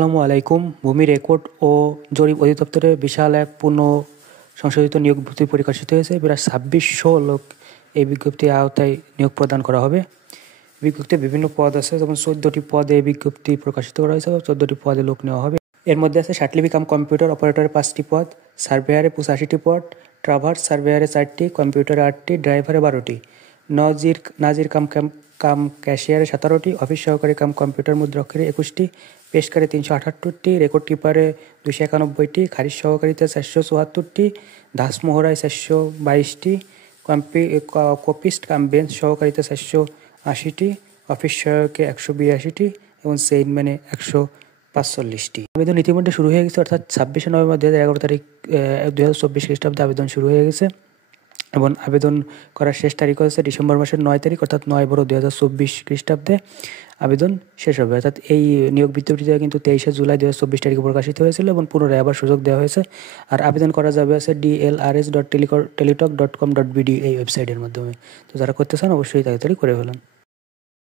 আসসালামু আলাইকুম। ভূমি রেকর্ড ও জরিপ অধিদপ্তরে বিশাল এক পূর্ণ সংশোধিত নিয়োগ বিজ্ঞপ্তি প্রকাশিত হয়েছে। প্রায় 2600 লোক এই বিজ্ঞপ্তির আওতায় নিয়োগ প্রদান করা হবে। বিজ্ঞপ্তিতে বিভিন্ন পদ আছে, যেমন 14টি পদে বিজ্ঞপ্তি প্রকাশিত করা হয়েছে, 14টি পদে লোক নেওয়া হবে। এর মধ্যে আছে শাটলি কাম কম্পিউটার অপারেটরের 5টি পদ, সার্ভেয়ারে 85টি পদ, ট্রাভার্স সার্ভেয়ারে 4টি, কম্পিউটারে 8টি, ড্রাইভারে 12টি, নাজির কাম ক্যাশিয়ারে 17টি, অফিস সহকারী কাম কম্পিউটার মুদ্রাক্ষরে 21টি, পেশকারে 378টি, রেকর্ড কিপারে 291টি, খারিজ সহকারীতে 474টি, দাসমোহরায় 422টি, কপিস্ট কাম বেঞ্চ সহকারীতে 480টি, অফিস সহায়কে 182টি এবং সেইনম্যানে 145টি। আবেদন ইতিমধ্যে শুরু হয়ে গেছে, অর্থাৎ 26শে নভেম্বর 2011 তারিখ 2024 খ্রিস্টাব্দে আবেদন শুরু হয়ে গেছে এবং আবেদন করার শেষ তারিখ হচ্ছে ডিসেম্বর মাসের 9 তারিখ, অর্থাৎ 9/12/2024 খ্রিস্টাব্দে আবেদন শেষ হবে। অর্থাৎ এই নিয়োগ বিজ্ঞপ্তিটা কিন্তু 23শে জুলাই 2024 তারিখে প্রকাশিত হয়েছিল এবং পুনরায় আবার সুযোগ দেওয়া hয়েছে। আর আবেদন করা যাবে আছে dlrs.teletalk.com.bd এই ওয়েবসাইটের মাধ্যমে। তো যারা করতে চান অবশ্যই তাড়াতাড়ি করে ফেলুন।